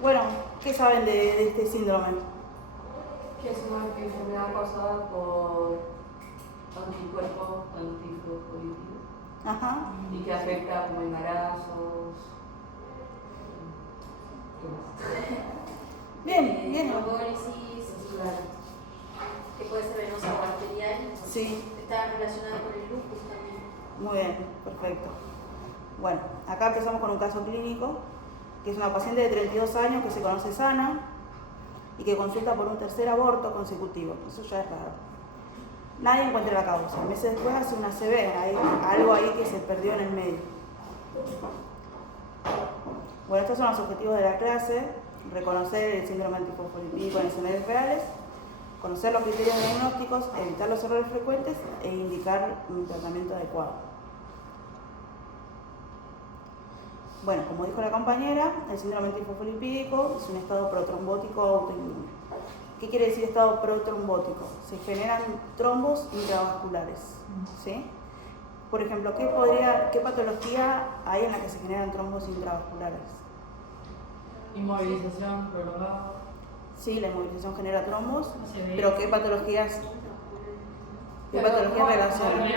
Bueno, ¿qué saben de este síndrome? Que es una enfermedad causada por anticuerpos antifosfolípicos. Ajá. Y que afecta como embarazos. Bien. Trombolysis, que puede ser venosa o arterial. Sí. Está relacionada con el lupus también. Muy bien, perfecto. Bueno, acá empezamos con un caso clínico, que es una paciente de 32 años que se conoce sana y que consulta por un tercer aborto consecutivo. Eso ya es raro. Nadie encuentra la causa. Meses después hace una CB, hay algo ahí que se perdió en el medio. Bueno, estos son los objetivos de la clase: reconocer el síndrome antifosfolípico en escenarios reales, conocer los criterios diagnósticos, evitar los errores frecuentes e indicar un tratamiento adecuado. Bueno, como dijo la compañera, el síndrome antifosfolípico es un estado protrombótico autoinmune. ¿Qué quiere decir estado protrombótico? Se generan trombos intravasculares, ¿sí? Por ejemplo, ¿qué patología hay en la que se generan trombos intravasculares? Inmovilización prolongada. Sí, la inmovilización genera trombos, ACV. pero ¿qué patologías relacionan?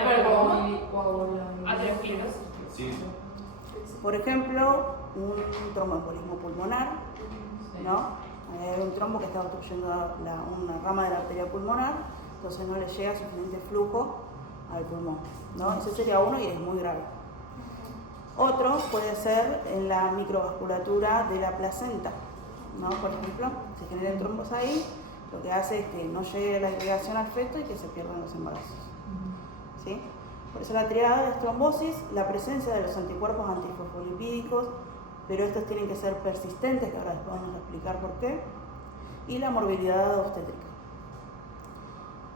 Sí. Por ejemplo, un tromboembolismo pulmonar, ¿no? Hay un trombo que está obstruyendo una rama de la arteria pulmonar, entonces no le llega suficiente flujo al pulmón, ¿no? Ese sería uno y es muy grave. Otro puede ser en la microvasculatura de la placenta, ¿no? Por ejemplo, se generan trombos ahí, lo que hace es que no llegue la irrigación al feto y que se pierdan los embarazos, ¿sí? Por eso la triada es trombosis, la presencia de los anticuerpos antifosfolipídicos, pero estos tienen que ser persistentes, que ahora después vamos a explicar por qué, y la morbilidad obstétrica.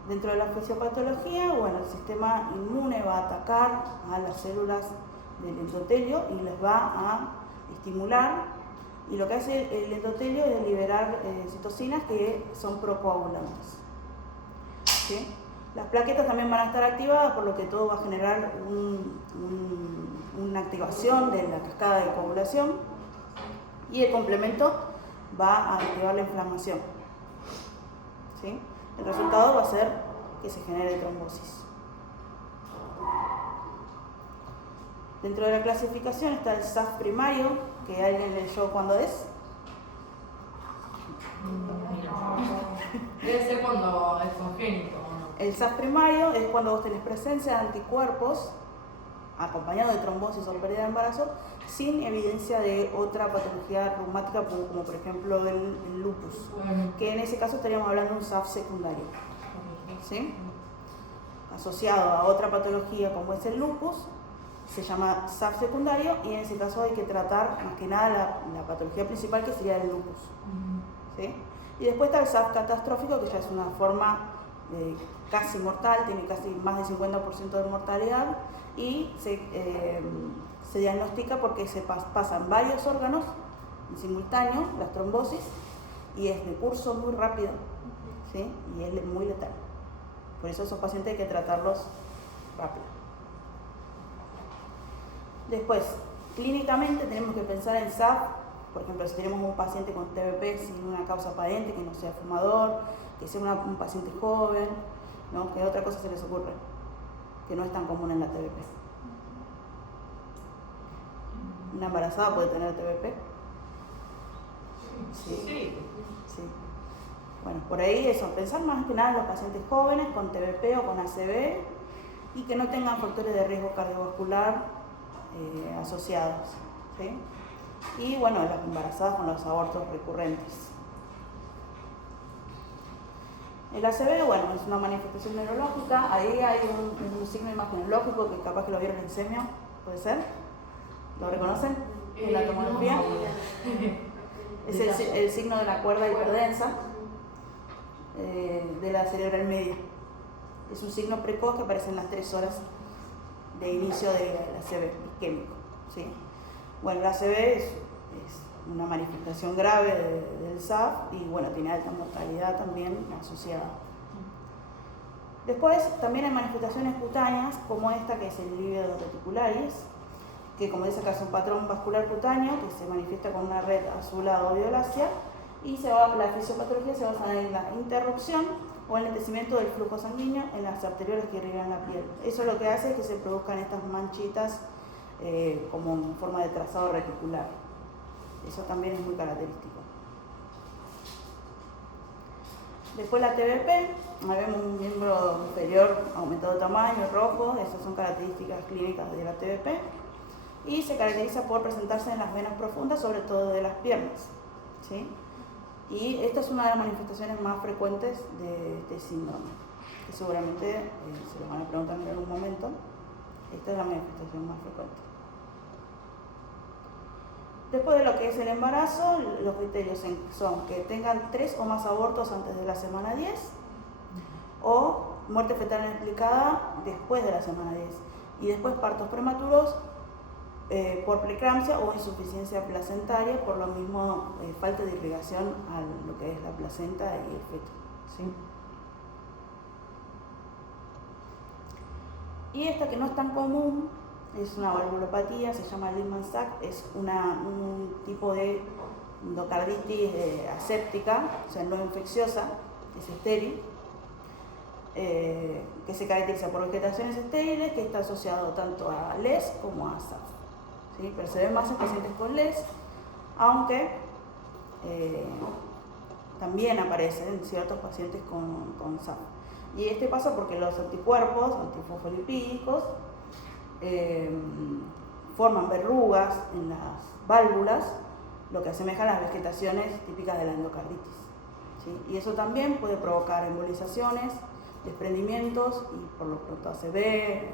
Dentro de la fisiopatología, bueno, el sistema inmune va a atacar a las células del endotelio y les va a estimular, y lo que hace el endotelio es liberar citocinas que son procoagulantes, ¿sí? Las plaquetas también van a estar activadas, por lo que todo va a generar una activación de la cascada de coagulación, y el complemento va a activar la inflamación, ¿sí? El resultado va a ser que se genere trombosis. Dentro de la clasificación está el SAF primario, que alguien leyó cuándo es. Debe ser cuando es congénito, ¿no? El SAF primario es cuando vos tenés presencia de anticuerpos acompañado de trombosis o pérdida de embarazo sin evidencia de otra patología reumática como por ejemplo el lupus, que en ese caso estaríamos hablando de un SAF secundario, ¿sí? Asociado a otra patología como es el lupus, se llama SAF secundario, y en ese caso hay que tratar más que nada la patología principal, que sería el lupus, ¿sí? Y después está el SAF catastrófico, que ya es una forma casi mortal, tiene casi más del 50% de mortalidad, y se diagnostica porque se pasan varios órganos en simultáneo, las trombosis, y es de curso muy rápido, ¿sí? Y es muy letal. Por eso esos pacientes hay que tratarlos rápido. Después, clínicamente tenemos que pensar en SAF. Por ejemplo, si tenemos un paciente con TBP sin una causa aparente, que no sea fumador, que sea un paciente joven, ¿no? ¿Qué otra cosa se les ocurre? Que no es tan común en la TBP. ¿Una embarazada puede tener TBP? Sí. Bueno, por ahí eso, pensar más que nada en los pacientes jóvenes con TBP o con ACV y que no tengan factores de riesgo cardiovascular asociados, ¿sí? Y bueno, las embarazadas con los abortos recurrentes. El ACV, bueno, es una manifestación neurológica. Ahí hay un signo imagenológico que capaz que lo vieron en semio, ¿puede ser? ¿Lo reconocen? En la tomografía. No. Es el signo de la cuerda hiperdensa de la cerebral media. Es un signo precoz que aparece en las 3 horas de inicio del ACV isquémico, ¿sí? Bueno, el ACV es una manifestación grave del SAF y bueno, tiene alta mortalidad también asociada. Después también hay manifestaciones cutáneas como esta, que es el lívido reticularis, que como dice acá es un patrón vascular cutáneo que se manifiesta con una red azulada o violácea, y la fisiopatología se basa en la interrupción o el enlentecimiento del flujo sanguíneo en las arteriolas que irrigan la piel. Eso lo que hace es que se produzcan estas manchitas como en forma de trazado reticular. Eso también es muy característico. Después la TBP, ahí vemos un miembro inferior aumentado de tamaño, rojo, esas son características clínicas de la TBP, y se caracteriza por presentarse en las venas profundas, sobre todo de las piernas, ¿sí? Y esta es una de las manifestaciones más frecuentes de este síndrome, que seguramente se lo van a preguntar en algún momento. Esta es la manifestación más frecuente. Después de lo que es el embarazo, los criterios son que tengan 3 o más abortos antes de la semana 10 o muerte fetal inexplicada después de la semana 10 y después partos prematuros por preeclampsia o insuficiencia placentaria, por lo mismo falta de irrigación a lo que es la placenta y el feto, ¿sí? Y esta que no es tan común es una valvulopatía, se llama Lehmann-Sachs, es un tipo de endocarditis aséptica, o sea, no infecciosa, es estéril, que se caracteriza por vegetaciones estériles, que está asociado tanto a LES como a SAF, ¿sí? Pero se ve más en pacientes con LES, aunque también aparece en ciertos pacientes con SAF. Y este pasa porque los anticuerpos antifosfolipídicos forman verrugas en las válvulas, lo que asemeja a las vegetaciones típicas de la endocarditis, ¿sí? Y eso también puede provocar embolizaciones, desprendimientos y por lo pronto ACV,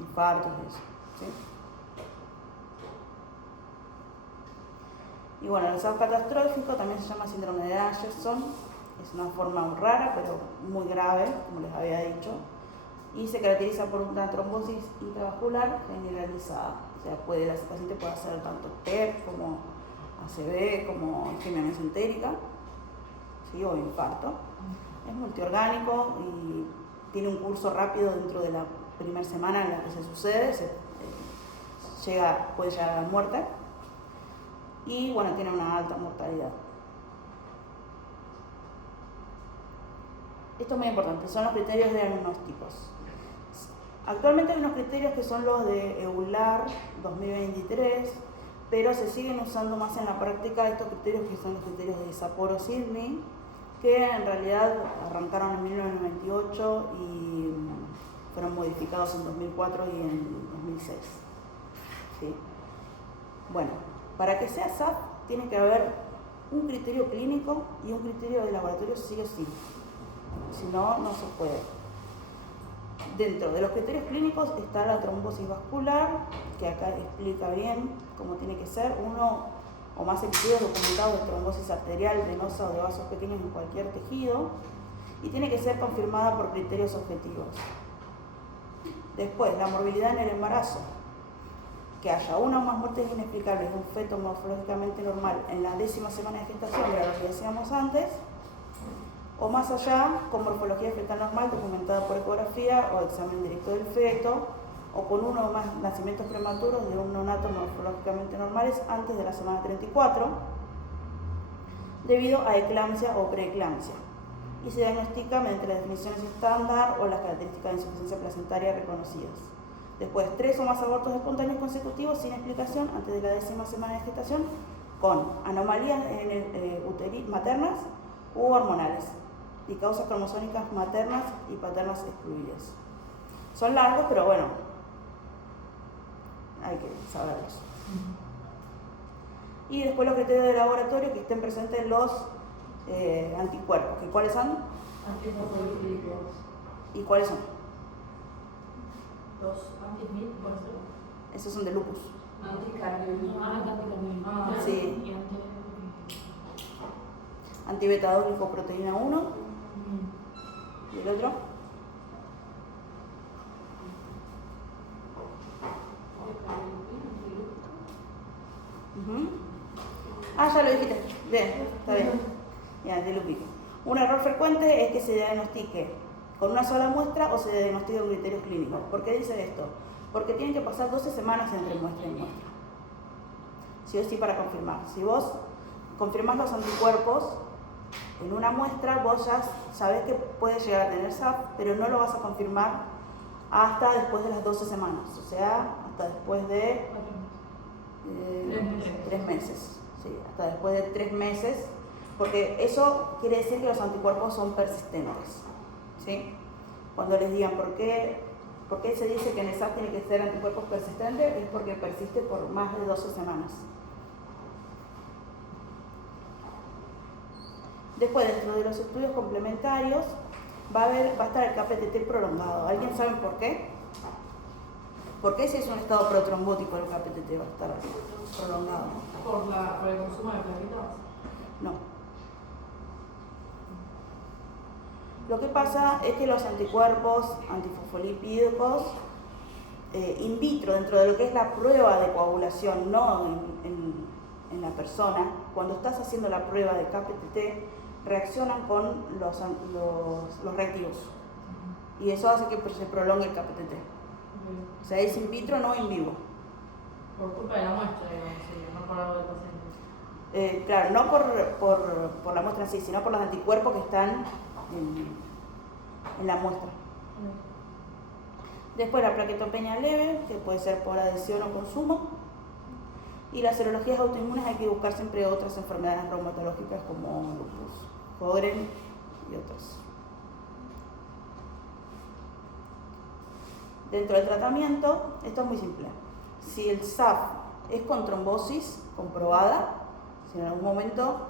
infartos y eso, ¿sí? Y bueno, el SAF catastrófico también se llama síndrome de Anderson, es una forma rara pero muy grave, como les había dicho, y se caracteriza por una trombosis intravascular generalizada. O sea, el paciente puede hacer tanto TEP como ACV, como isquemia mesentérica, ¿sí? O infarto. Es multiorgánico y tiene un curso rápido dentro de la primera semana en la que se sucede, puede llegar a la muerte y bueno, tiene una alta mortalidad. Esto es muy importante, son los criterios diagnósticos. Actualmente hay unos criterios que son los de EULAR 2023, pero se siguen usando más en la práctica estos criterios que son los criterios de Sapporo-Sidney, que en realidad arrancaron en 1998 y fueron modificados en 2004 y en 2006. ¿Sí? Bueno, para que sea SAF tiene que haber un criterio clínico y un criterio de laboratorio sí o sí. Si no, no se puede. Dentro de los criterios clínicos está la trombosis vascular, que acá explica bien cómo tiene que ser, uno o más episodios documentados de trombosis arterial, venosa o de vasos pequeños en cualquier tejido, y tiene que ser confirmada por criterios objetivos. Después, la morbilidad en el embarazo, que haya una o más muertes inexplicables de un feto morfológicamente normal en la 10ª semana de gestación, era lo que decíamos antes, o más allá, con morfología fetal normal documentada por ecografía o examen directo del feto, o con uno o más nacimientos prematuros de un neonato morfológicamente normales antes de la semana 34, debido a eclampsia o preeclampsia, y se diagnostica mediante las definiciones estándar o las características de insuficiencia placentaria reconocidas. Después, 3 o más abortos espontáneos consecutivos sin explicación antes de la 10ª semana de gestación, con anomalías maternas u hormonales, y causas cromosómicas maternas y paternas excluidas. Son largos, pero bueno, hay que saberlos. Y después los criterios de laboratorio, que estén presentes los anticuerpos. ¿Cuáles son? Antifosfolípicos. ¿Y cuáles son? Los anti-MIT, ¿cuál es? Esos son de lupus. Anticardiolípicos. Sí. Antibeta 2 glicoproteína 1. ¿Y el otro? Ah, ya lo dijiste. Bien, está bien. Ya, antilúpico. Un error frecuente es que se diagnostique con una sola muestra o se diagnostique con criterios clínicos. ¿Por qué dice esto? Porque tienen que pasar 12 semanas entre muestra y muestra. Sí o sí para confirmar. Si vos confirmás los anticuerpos en una muestra, vos ya sabés que puede llegar a tener SAF, pero no lo vas a confirmar hasta después de las 12 semanas, o sea, hasta después de 3 meses. Sí, hasta después de 3 meses, porque eso quiere decir que los anticuerpos son persistentes. ¿Sí? Cuando les digan por qué se dice que en el SAF tiene que ser anticuerpos persistentes, es porque persiste por más de 12 semanas. Después, dentro de los estudios complementarios, va a estar el KPTT prolongado. ¿Alguien sabe por qué? ¿Por qué si es un estado protrombótico el KPTT va a estar prolongado? ¿Por el consumo de plaquetas? No. Lo que pasa es que los anticuerpos antifosfolipídicos in vitro, dentro de lo que es la prueba de coagulación, no en la persona, cuando estás haciendo la prueba de KPTT, reaccionan con los reactivos. Y eso hace que se prolongue el KPTT. O sea, es in vitro, no in vivo. Por culpa de la muestra, digamos, no por algo del paciente. Claro, no por la muestra en sí, sino por los anticuerpos que están en la muestra. Después la plaquetopenia leve, que puede ser por adhesión o consumo. Y las serologías autoinmunes hay que buscar siempre otras enfermedades reumatológicas como lupus, Sjögren y otros. Dentro del tratamiento, esto es muy simple. Si el SAF es con trombosis comprobada, si en algún momento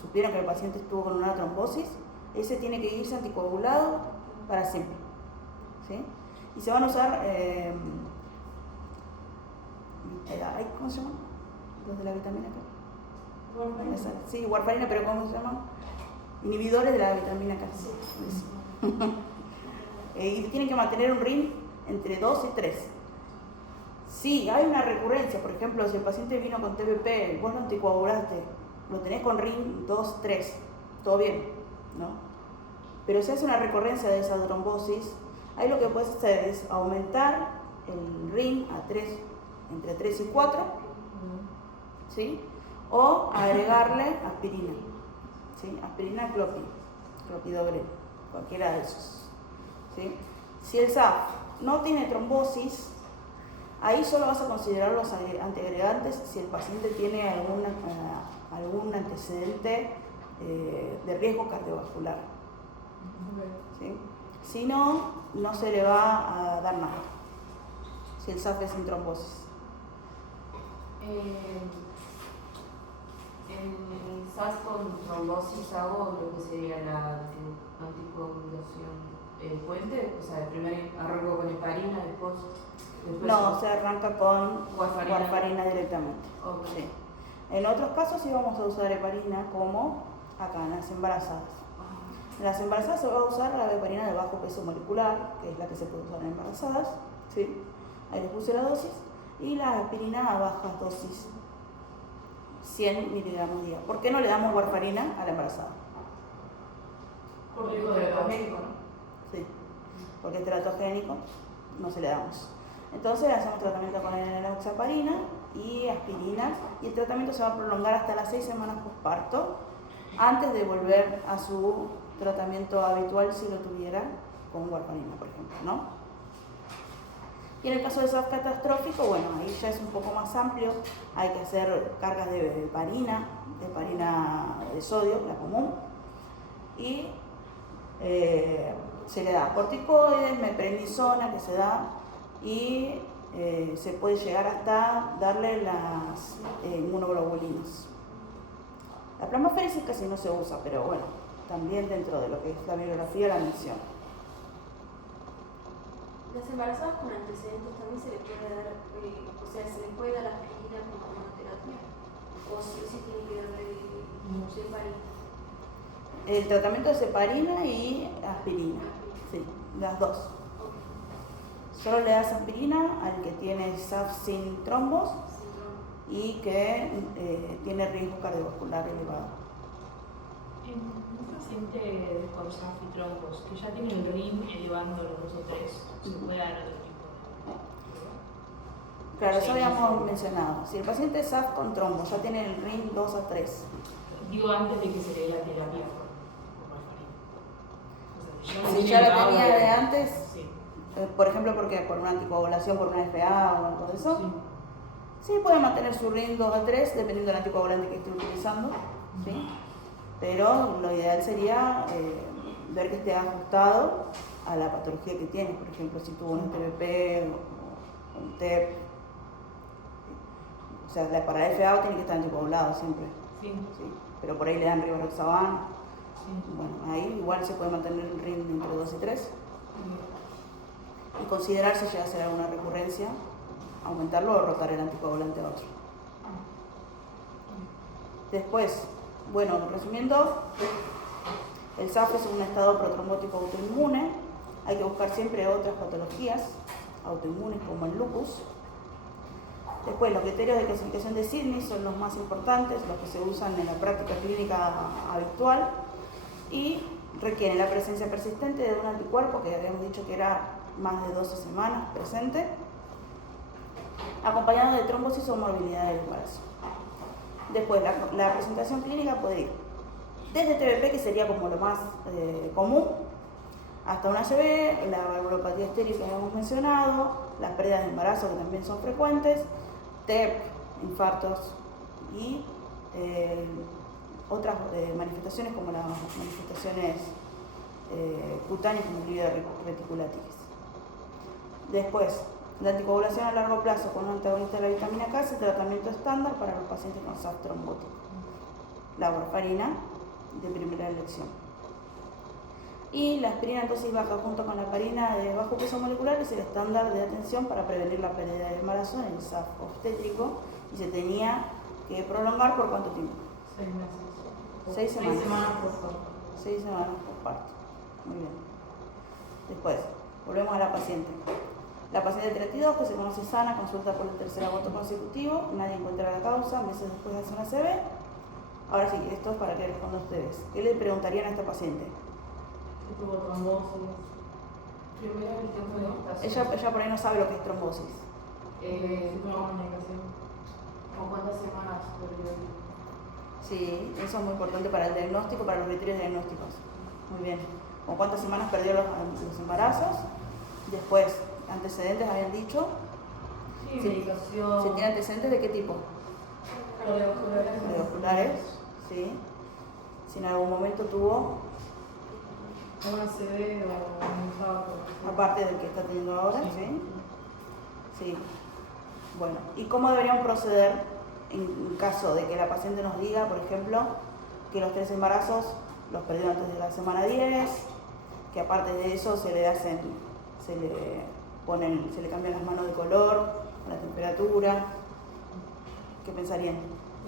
supieron que el paciente estuvo con una trombosis, ese tiene que irse anticoagulado para siempre. ¿Sí? Y se van a usar, ¿cómo se llaman? Los de la vitamina K. Warfarina. Sí, warfarina, pero ¿cómo se llaman? Inhibidores de la vitamina K. Y tienen que mantener un RIM entre 2 y 3. Si hay una recurrencia, por ejemplo, si el paciente vino con TBP, vos lo anticoagulaste, lo tenés con RIM 2, 3, todo bien, ¿no? Pero si hace una recurrencia de esa trombosis, ahí lo que puedes hacer es aumentar el RIM a 3, entre 3 y 4, ¿sí? O agregarle aspirina, ¿sí? Aspirina, clopidogrel, cualquiera de esos, ¿sí? Si el SAF no tiene trombosis, ahí solo vas a considerar los antiagregantes si el paciente tiene algún antecedente de riesgo cardiovascular. ¿Sí? Si no, no se le va a dar nada, si el SAF es sin trombosis. En el SAS con trombosis hago lo que sería la anticoagulación puente, o sea, primero arranco con heparina, después No, se arranca con warfarina. warfarina directamente. Okay. Sí. En otros casos sí vamos a usar heparina, como acá en las embarazadas. En las embarazadas se va a usar la heparina de bajo peso molecular, que es la que se puede usar en embarazadas, ¿sí? Ahí les puse la dosis, y la aspirina a bajas dosis, 100 miligramos día. ¿Por qué no le damos warfarina a la embarazada? Por riesgo de teratogénico, ¿no? Sí, porque es teratogénico, no se le damos. Entonces hacemos tratamiento con enoxaparina y aspirina, y el tratamiento se va a prolongar hasta las 6 semanas posparto, antes de volver a su tratamiento habitual si lo tuviera con warfarina, por ejemplo, ¿no? Y en el caso de SAF catastrófico, bueno, ahí ya es un poco más amplio, hay que hacer cargas de heparina de sodio, la común, y se le da corticoides, meprednisona que se da, y se puede llegar hasta darle las inmunoglobulinas. La plasmaféresis casi no se usa, pero bueno, también dentro de lo que es la bibliografía la mención. Las embarazadas con antecedentes también se les puede dar, o sea, se les puede dar aspirina como monoterapia, o si tiene que darle heparina. El tratamiento es heparina y aspirina, sí, las dos. Solo le das aspirina al que tiene SAF sin trombos y que tiene riesgo cardiovascular elevado. En un paciente con SAF y trombos que ya tiene el RIM elevando los 2 o 3, ¿se puede dar otro tipo de Claro, eso habíamos mencionado. Si el paciente es SAF con trombo, ya tiene el RIN 2 a 3. Digo antes de que se le dé la terapia por warfarina. O sea, Si ya lo tenía de antes, Sí. por ejemplo, porque por una anticoagulación, por una FA o algo de eso, sí puede mantener su RIN 2 a 3 dependiendo del anticoagulante que esté utilizando, ¿sí? Pero lo ideal sería ver que esté ajustado a la patología que tiene. Por ejemplo, si tuvo un TBP o un TEP. O sea, para la FA tiene que estar anticoagulado siempre. Sí. ¿Sí? Pero por ahí le dan rivaroxaban. Sí. Bueno, ahí igual se puede mantener el RIN entre 2 y 3. Bien. Y considerar si llega a ser alguna recurrencia, aumentarlo o rotar el anticoagulante a otro. Después, bueno, resumiendo, el SAF es un estado protrombótico autoinmune. Hay que buscar siempre otras patologías autoinmunes como el lupus. Después, los criterios de clasificación de Sidney son los más importantes, los que se usan en la práctica clínica habitual y requieren la presencia persistente de un anticuerpo, que habíamos dicho que era más de 12 semanas presente, acompañado de trombosis o morbilidad del embarazo. Después, la presentación clínica puede ir desde TBP, que sería como lo más común, hasta una ACV, la valvulopatía estéril que habíamos mencionado, las pérdidas de embarazo que también son frecuentes, TEP, infartos y otras manifestaciones como las manifestaciones cutáneas como el reticulatitis. Después, la anticoagulación a largo plazo con un antagonista de la vitamina K es el tratamiento estándar para los pacientes con SAF trombótico. La warfarina de primera elección. Y la aspirina en dosis baja junto con la heparina de bajo peso molecular es el estándar de atención para prevenir la pérdida de embarazo en el SAF obstétrico y se tenía que prolongar por ¿cuánto tiempo? 6 meses. 6 semanas. 6 semanas por parto. 6 semanas por parto. Muy bien. Después, volvemos a la paciente. La paciente de 32 que se conoce sana, consulta por el tercer aborto consecutivo, nadie encuentra la causa, meses después hace una CB. Ahora sí, esto es para que respondan ustedes. ¿Qué le preguntarían a esta paciente? Si tuvo trombosis. Primero el tiempo de gestación. Ella por ahí no sabe lo que es trombosis. Si tuvo comunicación. ¿Con cuántas semanas perdió? Sí, eso es muy importante para el diagnóstico, para los criterios diagnósticos. Muy bien. ¿Con cuántas semanas perdió los embarazos? Después, antecedentes habían dicho. Sí, Sí. medicación. ¿Se tiene antecedentes de qué tipo? Cardiovasculares, sí. Si en algún momento tuvo, Una CD o un infarto. aparte del que está teniendo ahora, ¿sí? Sí. Bueno, ¿y cómo deberían proceder en caso de que la paciente nos diga, por ejemplo, que los 3 embarazos los perdió antes de la semana 10, que aparte de eso se le cambian las manos de color, la temperatura? ¿Qué pensarían?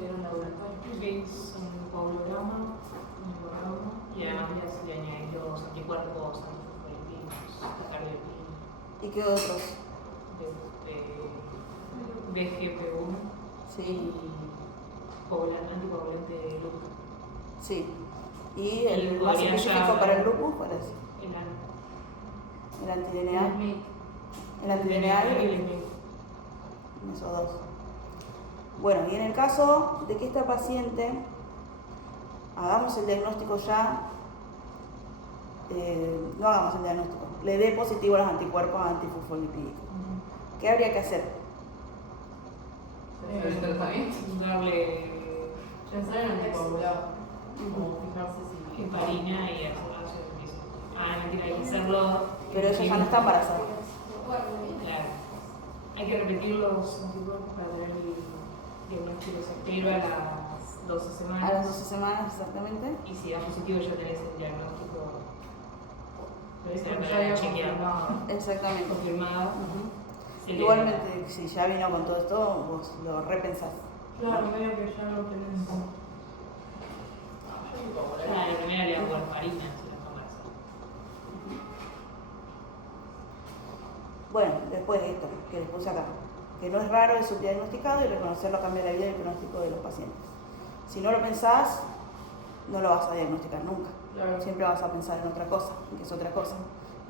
Era un laboratorio. Que es un coagulograma, un hemograma, y además ya se le añaden los anticuerpos antifosfolípicos, cardiopina, ¿Y qué otros? BGP1 Sí, y anticoagulante de lupus. sí. ¿Y el Y más podría específico ya- para el lupus? ¿Cuál es? El ¿El anti-DNA? Smith. El anti-DNA y el esos dos. Bueno, y en el caso de que esta paciente hagamos el diagnóstico ya, no hagamos el diagnóstico, le dé positivo a los anticuerpos antifosfolipídicos, ¿qué habría que hacer? El tratamiento. darle Pensar en anticoagulado. Como fijarse si. heparina y ácido físico. No tiene que hacerlo. Pero ella ya no está embarazada. Claro. Hay que repetir los anticuerpos para tener el diagnóstico certero a las 12 semanas. A las 12 semanas exactamente. Y si da positivo ya tenés el diagnóstico. Puede ser Porque ya para había chequear. confirmado. Exactamente. Confirmado. Ujú. Se le- Igualmente, si ya vino con todo esto, vos lo repensás. Claro, medio que ya lo tenés. La primera le hago warfarina si la tomas. Bueno, después de esto, que les puse acá, que no es raro el subdiagnosticado y reconocerlo cambia la vida y el pronóstico de los pacientes. Si no lo pensás, no lo vas a diagnosticar nunca. Claro. Siempre vas a pensar en otra cosa, en que es otra cosa,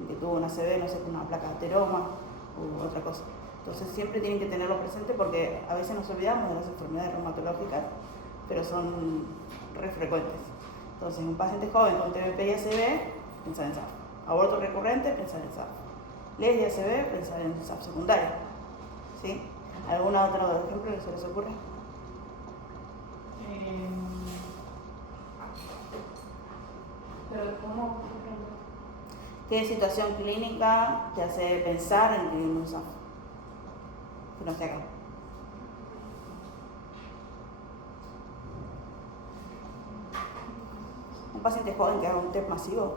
en que tuvo una CB, no sé, una placa de ateroma u otra cosa. Entonces siempre tienen que tenerlo presente porque a veces nos olvidamos de las enfermedades reumatológicas, pero son re frecuentes. Entonces, un paciente joven con TBP y ACV, pensar en SAF. Aborto recurrente, pensar en SAF. LES y ACV, pensar en SAF secundaria. ¿Sí? ¿Algún otro ejemplo que se les ocurre? Pero ¿cómo? ¿Qué situación clínica te hace pensar en escribir un SAF? Que no esté acá. Un paciente joven que haga un TEP masivo,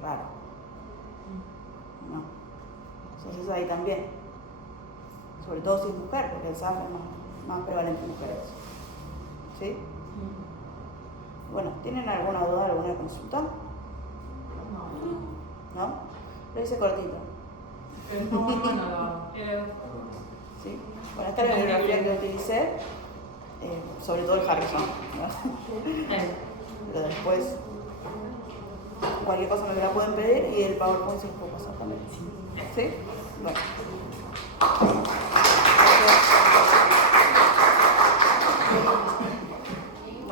raro. No. Entonces ahí también. Sobre todo si es mujer, porque el SAF es más prevalente en mujeres. ¿Sí? Bueno, ¿tienen alguna duda, alguna consulta? ¿No? Lo hice cortito. ¿Sí? Bueno, esta es la bibliografía que utilicé, sobre todo el Harrison, ¿no? Pero después, cualquier cosa me la pueden pedir y el PowerPoint se los puedo pasar también. ¿Sí? Bueno.